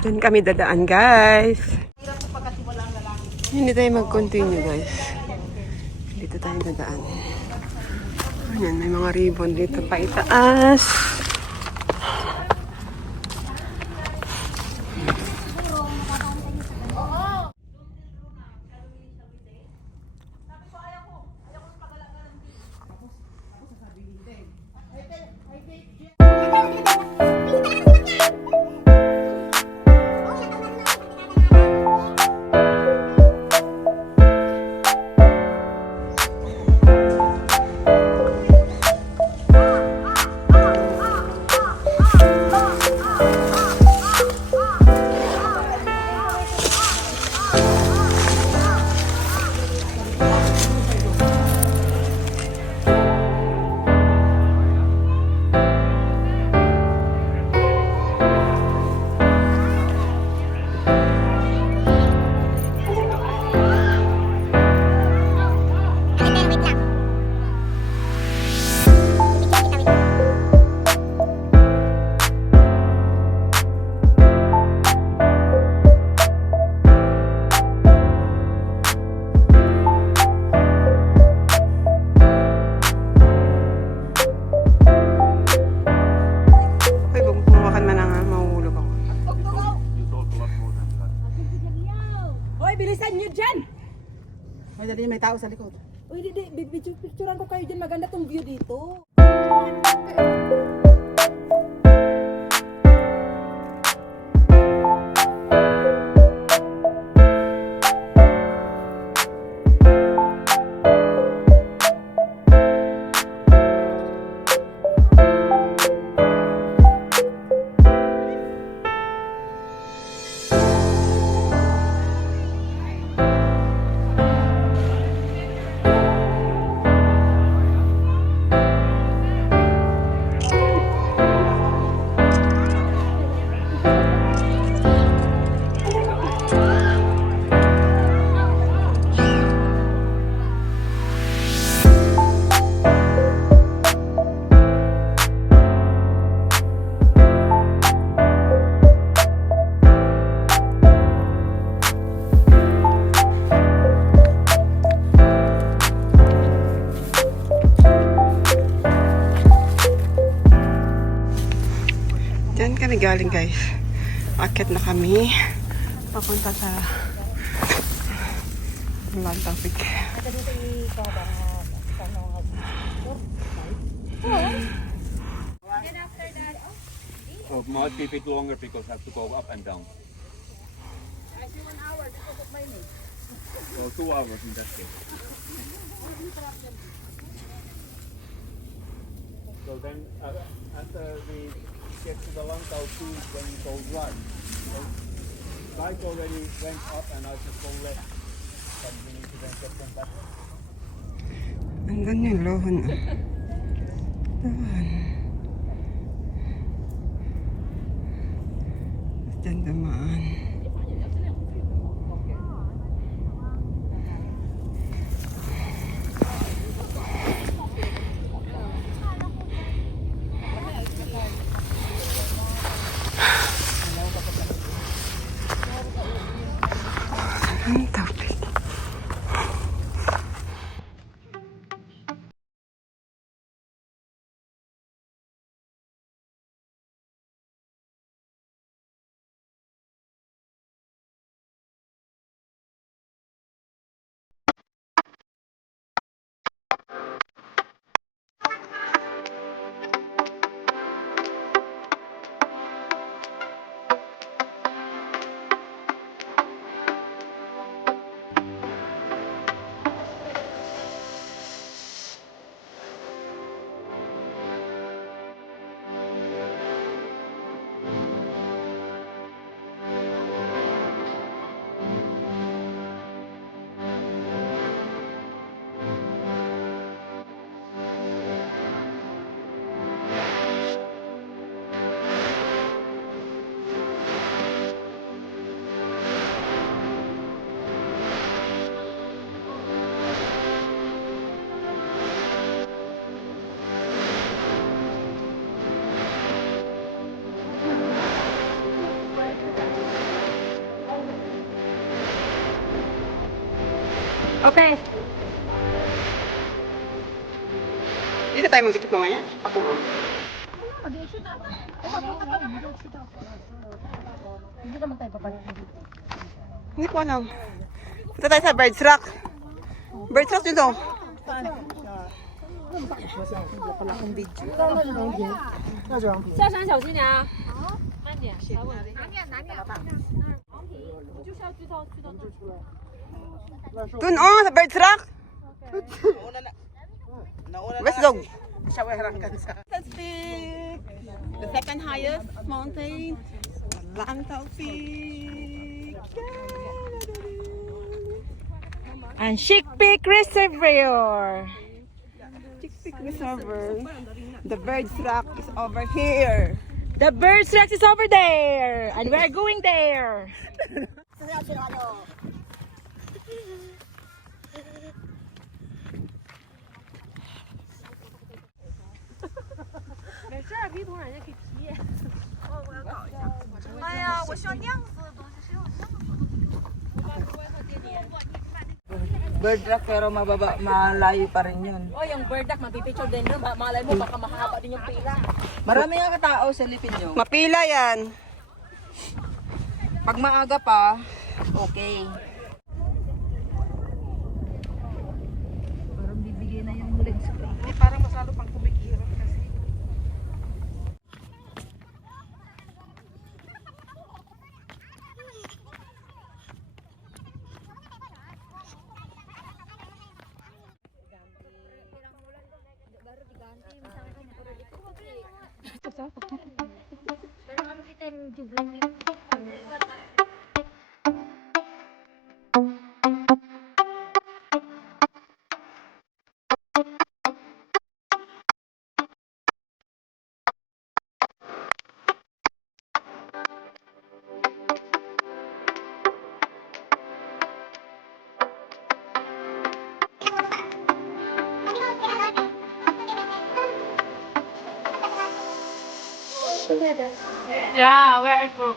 Diyan kami dadaan, guys. Hindi tayo mag-continue, guys. Dito tayo dadaan. Ayan, may mga ribbon dito pa itaas. Bilisan nyo dyan! May dali, may tao sa likod. Uy, picturean ko kayo dyan. Maganda tong view dito. Diyan kami galing, guys. Akit na kami. Papunta sa Lantang Peak. So it might be a bit longer because I have to go up and down. I see 1 hour because of my knee. So 2 hours in that case. So then after we get to the Lantau Peak, when we go right, so bike already went up and I just go left. But we need to then get them back. Andun yung lohon. Lohon. Diyan dumaan. Okay. Dito tayo mag-shoot mamaya. Hindi naman tayo papalit. Hindi ko alam. Punta tayo sa Birds Rock. Birds Rock dito. Wala akong video. 下山小心点啊！慢点，来稳。就是要去到。 Dun oh, sa Birds Rock. Let's go. That's big. The second highest mountain. Lantau Peak. And Chick Peak Reservoir. Chick Peak Reservoir. The Birds Rock is over here. The Birds Rock is over there. And we're going there. Bird rock pero mababa, malayo pa rin yun. Oh, yung bird duck, mapipicture din yun. Malay mo, baka mahaba din yung pila. Marami nga katao sa lipin nyo. Mapila yan. Pag maaga pa, okay. Parang bibigyan na yung legs ko. Parang masalo pang kumikiran kasi. Yeah, where to?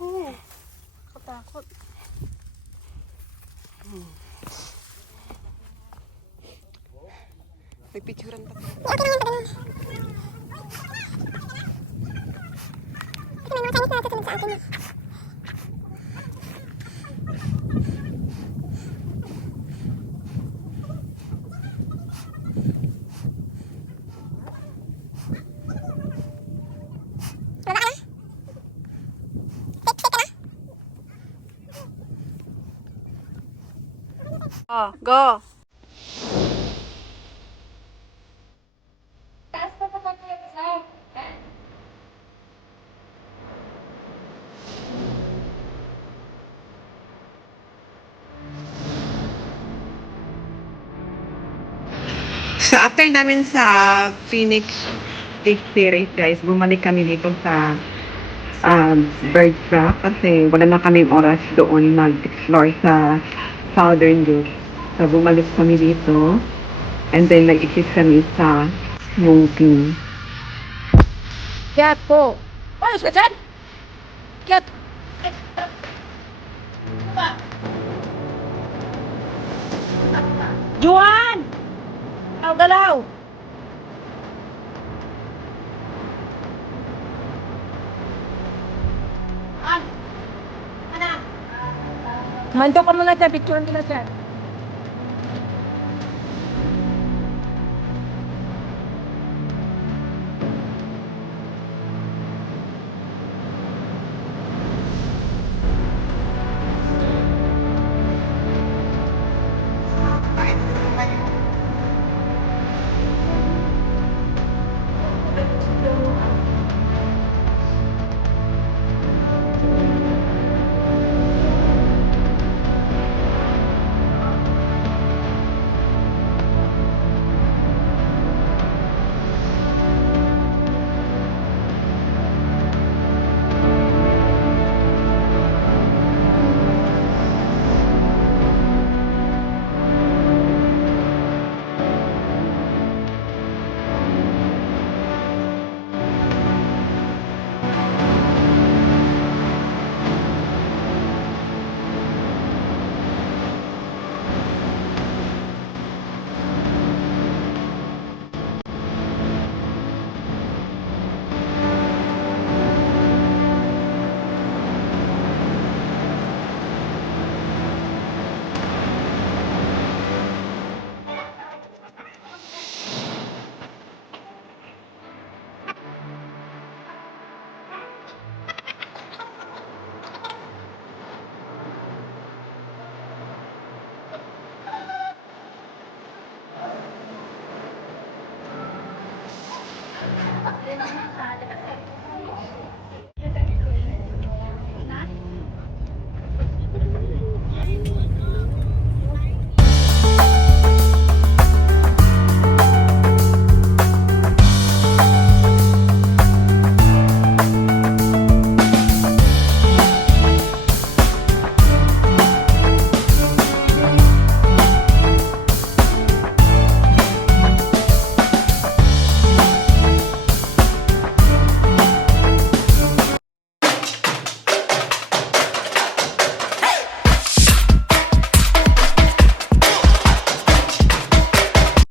Oh, katakot. May picturean pa. Oh, go. So after namin sa Phoenix Lake Series guys, bumalik kami dito sa Birds Rock kasi wala na kaming oras doon mag-explore sa Southern View. So bumalik kami dito and then nag-isip kami sa smoking. Cat po. Ayos ka dyan? Cat. Juan! Galaw! Mando ka muna dyan, picture nila dyan. Bye.